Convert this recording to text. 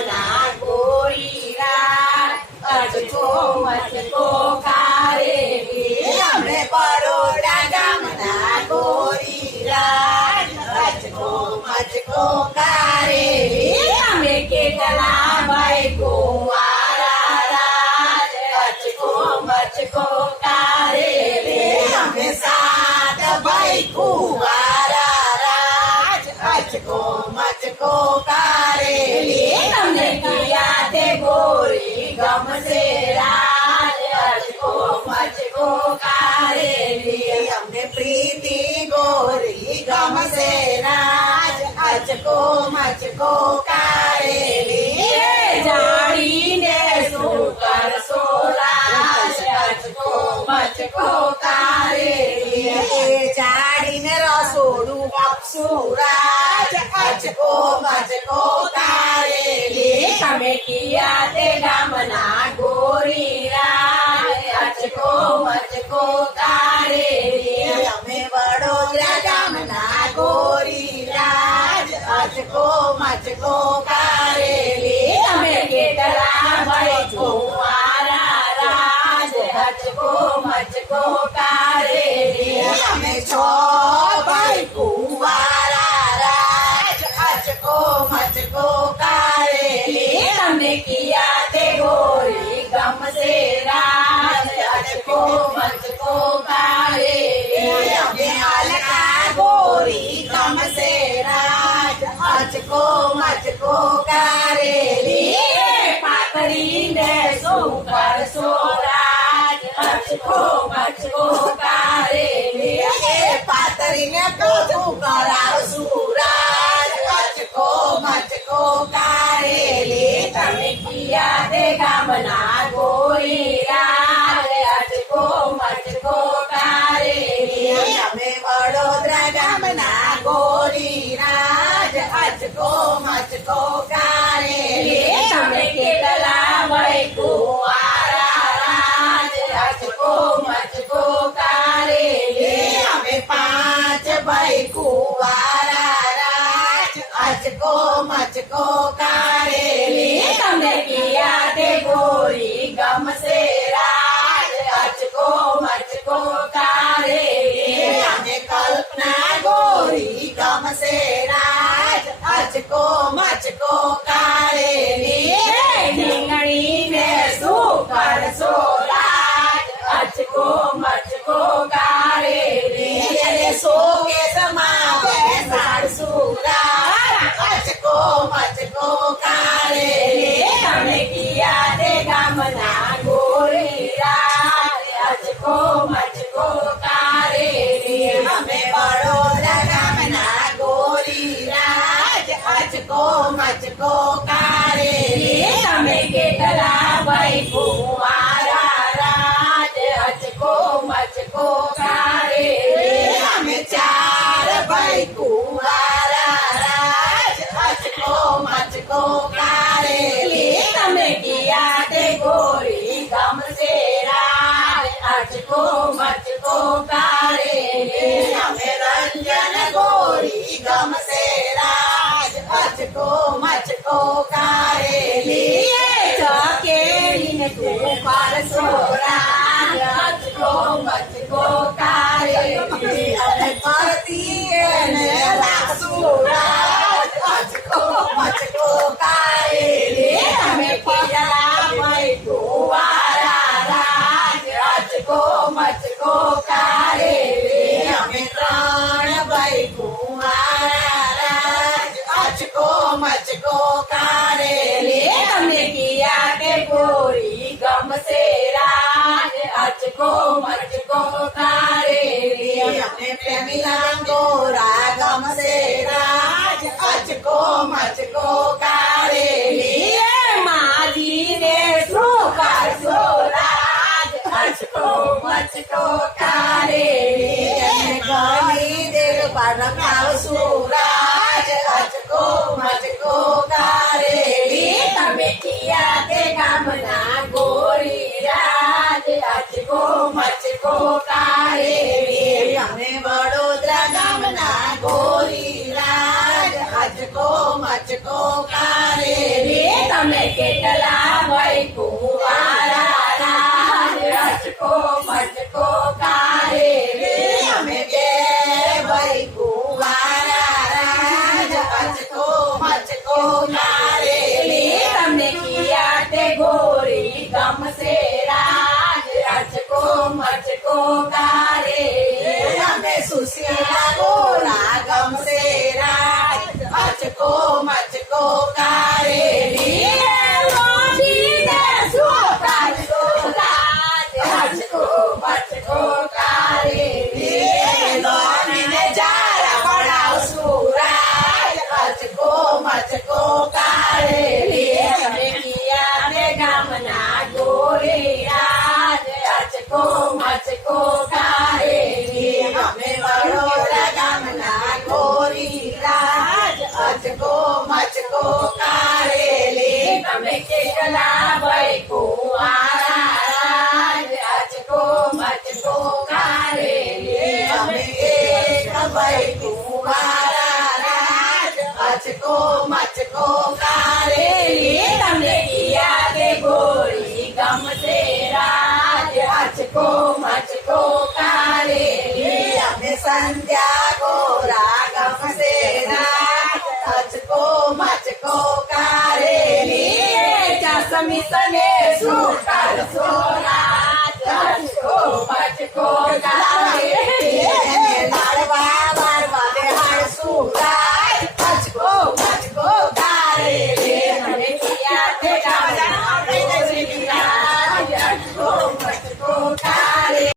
ગામના ગોરીરા અચકો મચકો કારેલી અમે બરોડા ગામના ગોરીરા અચકો મચકો કારેલી અમે કેટલા ભાઈ કુંવારા રાજ અચકો મચકો કારેલી અમે સાત ભાઈ કુંવારા રાજ અચકો મચકો કારેલી તમને કિયા તે ગોરી ગમશે રાજ અચકો મચકો કારેલી અમને પ્રીતિ ગોરી ગમશે રાજ અચકો મચકો કારેલી જાણીને શું કરશો રાજ અચકો મચકો કારેલી જાણીને રસોડું આપશું રાજ અચકો મચકો કારેલી તમે કિયા તે ગામના ગોરી રાજ અચકો મચકો કારેલી અમે વડોદરા ગામના ગોરી રાજ અચકો મચકો કારેલી તમે કેટલા ભાઈ કુંવારા રાજ અચકો મચકો કારેલી અમે છો ભાઈ કુંવારા રાજ અચકો મચકો કારેલી તમને કિયા તે ગોરી ગમશે રાજ અચકો મચકો કારેલી અમે અલકા ગોરી ગમશે રાજ અચકો મચકો કારેલી પાતળીને શું કરશો રાજ અચકો મચકો કારેલી પાતળીને તો શું કરાવશું રાજ અચકો મચકો કારેલી તમે કિયા તે ગામના ગોરી રાજ અચકો મચકો કારેલી અમે વડોદરા ગામના ગોરી રાજ અચકો મચકો કારેલી તમે કેટલા ભાઈ કુંવારા રાજ અચકો મચકો કારેલી અમે પાંચ ભાઈ કુંવારા રાજ અચકો મચકો કારેલી તમને કિયા તે ગોરી ગમશે રાજ અચકો મચકો કારેલી અમે કલ્પના ગોરી ગમશે રાજ અચકો મચકો કારેલી રીંગણીને શું કરશો રાજ અચકો મચકો કારેલી સો કેસમાં બેસાડશું રાજ અચકો મચકો કારેલી તમે કિયા તે ગામના ગોરી રાજ અચકો મચકો કારેલી અમે બરોડા ગામના ગોરી રાજ અચકો મચકો કારેલી તમે કેટલા ભાઈ કુંવારા રાજ અચકો મચકો કારેલી અમે ચાર ભાઈ કુંવારા રાજ અચકો મચકો કારેલી તમે કિયા તે ગોરી ગમશે રાજ અચકો મચકો કારેલી અમે રંજન ગોરી ગમશે રાજ અચકો મચકો કારેલી ચકેડીને તું કરશો રાજ અચકો મચકો કારેલી અને ફરતી એને રાખશું રાજ અચકો મચકો કારેલી અમે કેટલા ભાઈ કુંવારા રાજ અચકો મચકો કારેલી અમે ત્રણ ભાઈ કુંવારા રાજ અચકો મચકો કારેલી તમને કિયા તે ગોરી ગમશે રાજ અચકો મચકો કારેલી અમે પ્રેમીલા ગોરા ગમશે રાજ અચકો મચકો કારેલી માજીને શું કરશો રાજ અચકો મચકો કારેલી ગમી દેવ પર આવશું રાજ અચકો મચકો કારેલી તમે કિયા તે ગામના ગોરી રાજ અચકો મચકો કારેલી અમે વડોદરા ગામના ગોરી રાજ અચકો મચકો કારેલી મચકો કારેલી લોડીને સુતાર સુરાજ અચકો મચકો કારેલી લોડીને જારા પડાવ સુરાજ અચકો મચકો કારેલી અમે કિયાને ગામના ગોરીરાજ અચકો મચકો કારેલી અમે વડોદરા ગામના ગોરીરાજ અચકો મચકો કારેલી તમે કેટલા ભાઈ કુંવારા અચકો મચકો કારેલી અમે એક ભાઈ કુંવારા અચકો મચકો કારેલી તમને કિયા કે ગોરી ગમશે રાજ અચકો મચકો કારેલી અમે સંધ્યા ગોરા ગમશે રાજ અચકો મચકો કારેલી ચાસમી સને સુતાર સોરાજ અચકો મચકો કારેલી